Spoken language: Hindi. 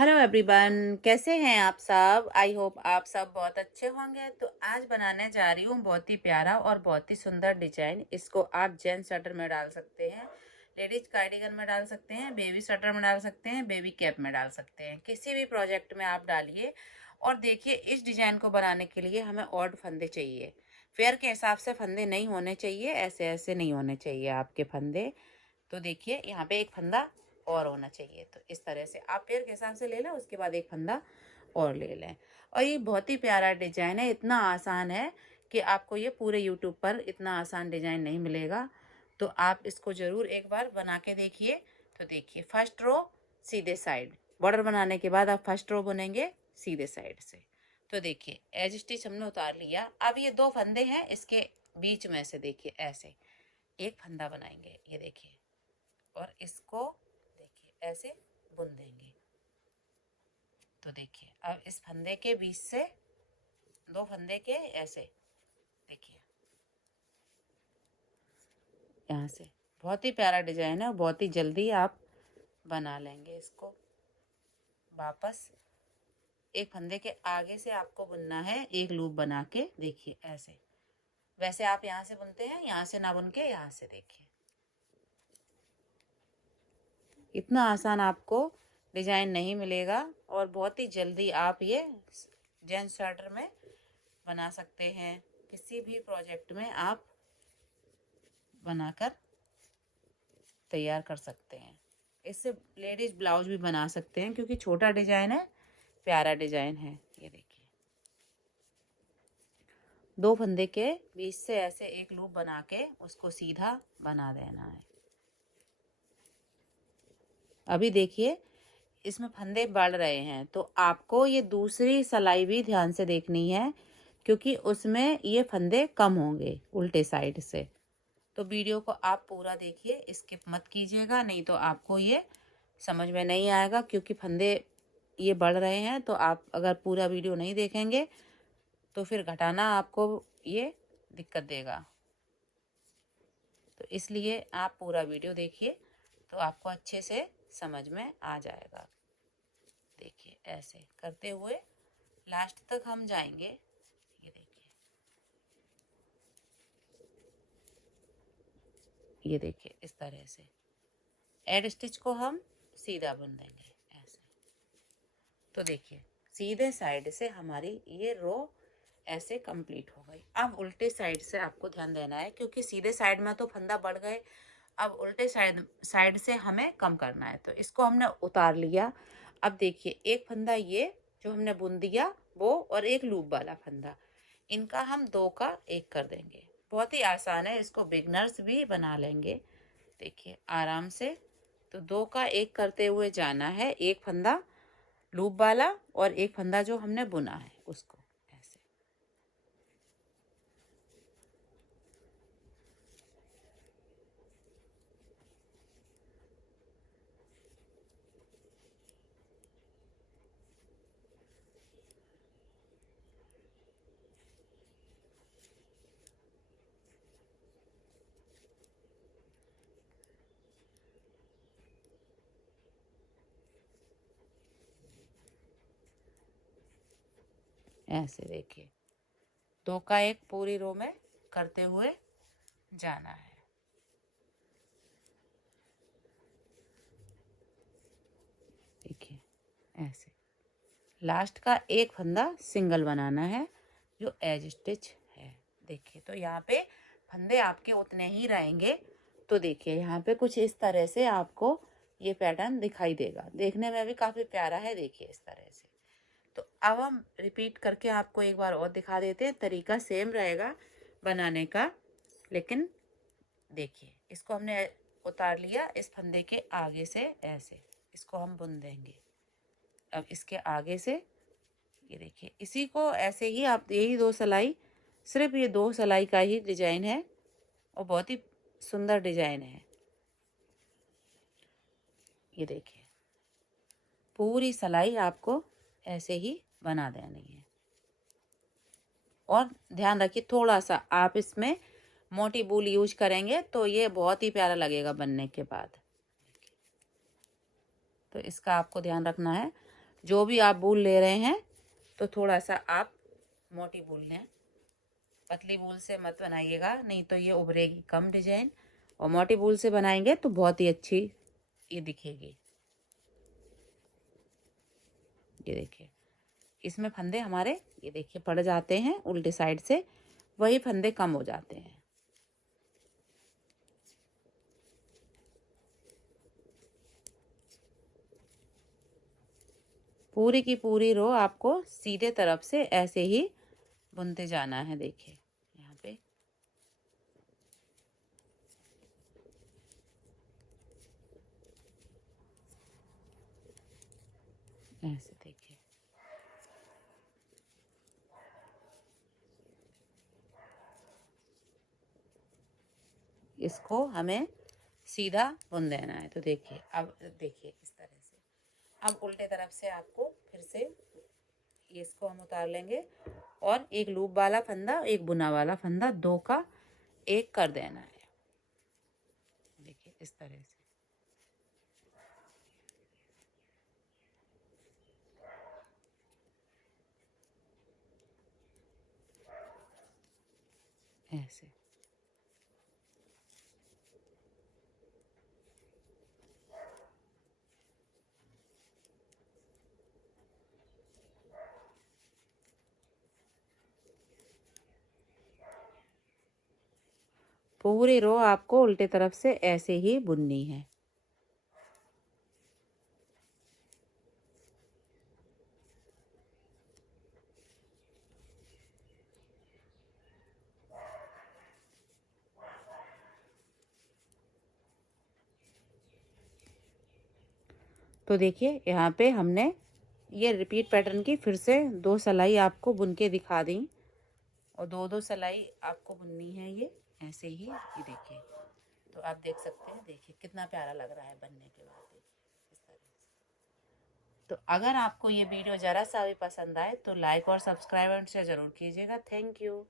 हेलो एवरीवन, कैसे हैं आप सब। आई होप आप सब बहुत अच्छे होंगे। तो आज बनाने जा रही हूँ बहुत ही प्यारा और बहुत ही सुंदर डिजाइन। इसको आप जेंट्स स्वेटर में डाल सकते हैं, लेडीज कार्डिगन में डाल सकते हैं, बेबी स्वेटर में डाल सकते हैं, बेबी कैप में डाल सकते हैं, किसी भी प्रोजेक्ट में आप डालिए। और देखिए, इस डिजाइन को बनाने के लिए हमें ऑड फंदे चाहिए। फेयर के हिसाब से फंदे नहीं होने चाहिए, ऐसे ऐसे नहीं होने चाहिए आपके फंदे। तो देखिए, यहाँ पे एक फंदा और होना चाहिए। तो इस तरह से आप पेड़ के हिसाब से ले लें, उसके बाद एक फंदा और ले लें। और ये बहुत ही प्यारा डिजाइन है, इतना आसान है कि आपको ये पूरे यूट्यूब पर इतना आसान डिजाइन नहीं मिलेगा। तो आप इसको जरूर एक बार बना के देखिए। तो देखिए, फर्स्ट रो सीधे साइड, बॉर्डर बनाने के बाद आप फर्स्ट रो बुनेंगे सीधे साइड से। तो देखिए, एज स्टिच हमने उतार लिया। अब ये दो फंदे हैं, इसके बीच में से देखिए ऐसे एक फंदा बनाएंगे, ये देखिए। और इसको देखिए ऐसे बुन देंगे। तो देखिए, अब इस फंदे के बीच से दो फंदे के ऐसे देखिए, यहाँ से बहुत ही प्यारा डिजाइन है, बहुत ही जल्दी आप बना लेंगे इसको। वापस एक फंदे के आगे से आपको बुनना है, एक लूप बना के देखिए ऐसे। वैसे आप यहाँ से बुनते हैं, यहाँ से ना बुन के यहाँ से देखिए। इतना आसान आपको डिजाइन नहीं मिलेगा और बहुत ही जल्दी आप ये जेंट्स स्वेटर में बना सकते हैं। किसी भी प्रोजेक्ट में आप बनाकर तैयार कर सकते हैं। इससे लेडीज ब्लाउज भी बना सकते हैं, क्योंकि छोटा डिजाइन है, प्यारा डिजाइन है। ये देखिए, दो फंदे के बीच से ऐसे एक लूप बना के उसको सीधा बना देना है। अभी देखिए, इसमें फंदे बढ़ रहे हैं, तो आपको ये दूसरी सिलाई भी ध्यान से देखनी है, क्योंकि उसमें ये फंदे कम होंगे उल्टे साइड से। तो वीडियो को आप पूरा देखिए, स्किप मत कीजिएगा, नहीं तो आपको ये समझ में नहीं आएगा। क्योंकि फंदे ये बढ़ रहे हैं, तो आप अगर पूरा वीडियो नहीं देखेंगे तो फिर घटाना आपको ये दिक्कत देगा। तो इसलिए आप पूरा वीडियो देखिए, तो आपको अच्छे से समझ में आ जाएगा। देखिए, ऐसे करते हुए लास्ट तक हम जाएंगे। ये देखिए, ये देखिए, इस तरह से एड स्टिच को हम सीधा बुन देंगे ऐसे। तो देखिए, सीधे साइड से हमारी ये रो ऐसे कंप्लीट हो गई। अब उल्टे साइड से आपको ध्यान देना है, क्योंकि सीधे साइड में तो फंदा बढ़ गए, अब उल्टे साइड साइड से हमें कम करना है। तो इसको हमने उतार लिया। अब देखिए, एक फंदा ये जो हमने बुन दिया वो, और एक लूप वाला फंदा, इनका हम दो का एक कर देंगे। बहुत ही आसान है, इसको बिगनर्स भी बना लेंगे। देखिए, आराम से। तो दो का एक करते हुए जाना है, एक फंदा लूप वाला और एक फंदा जो हमने बुना है उसको ऐसे। ऐसे देखिए, दो का एक पूरी रो में करते हुए जाना है। देखिए, ऐसे लास्ट का एक फंदा सिंगल बनाना है जो एज स्टिच है। देखिए, तो यहाँ पे फंदे आपके उतने ही रहेंगे। तो देखिए, यहाँ पे कुछ इस तरह से आपको ये पैटर्न दिखाई देगा, देखने में भी काफ़ी प्यारा है। देखिए, इस तरह से। तो अब हम रिपीट करके आपको एक बार और दिखा देते हैं। तरीका सेम रहेगा बनाने का, लेकिन देखिए, इसको हमने उतार लिया, इस फंदे के आगे से ऐसे इसको हम बुन देंगे। अब इसके आगे से ये देखिए, इसी को ऐसे ही आप, यही दो सिलाई, सिर्फ ये दो सिलाई का ही डिजाइन है और बहुत ही सुंदर डिजाइन है। ये देखिए, पूरी सिलाई आपको ऐसे ही बना देनी है। और ध्यान रखिए, थोड़ा सा आप इसमें मोटी बूल यूज करेंगे तो ये बहुत ही प्यारा लगेगा बनने के बाद। तो इसका आपको ध्यान रखना है। जो भी आप वूल ले रहे हैं तो थोड़ा सा आप मोटी वूल लें, पतली वूल से मत बनाइएगा, नहीं तो ये उभरेगी कम डिजाइन, और मोटी वूल से बनाएंगे तो बहुत ही अच्छी ये दिखेगी। ये देखिए इसमें फंदे हमारे ये देखिए पड़ जाते हैं उल्टे साइड से, वही फंदे कम हो जाते हैं। पूरी की पूरी रो आपको सीधे तरफ से ऐसे ही बुनते जाना है। देखिए यहाँ पे ऐसे देखिए, इसको हमें सीधा बुन देना है। तो देखिए अब देखिए इस तरह से, अब उल्टे तरफ से आपको फिर से ये इसको हम उतार लेंगे और एक लूप वाला फंदा एक बुना वाला फंदा दो का एक कर देना है। देखिए इस तरह से ऐसे। पूरी रो आपको उल्टे तरफ से ऐसे ही बुननी है। तो देखिए यहाँ पे हमने ये रिपीट पैटर्न की फिर से 2 सिलाई आपको बुन के दिखा दी, और 2-2 सिलाई आपको बुननी है ये ऐसे ही। ये देखिए तो आप देख सकते हैं, देखिए कितना प्यारा लग रहा है बनने के बाद इस तरह से। तो अगर आपको ये वीडियो ज़रा सा भी पसंद आए तो लाइक और सब्सक्राइब और शेयर ज़रूर कीजिएगा। Thank you.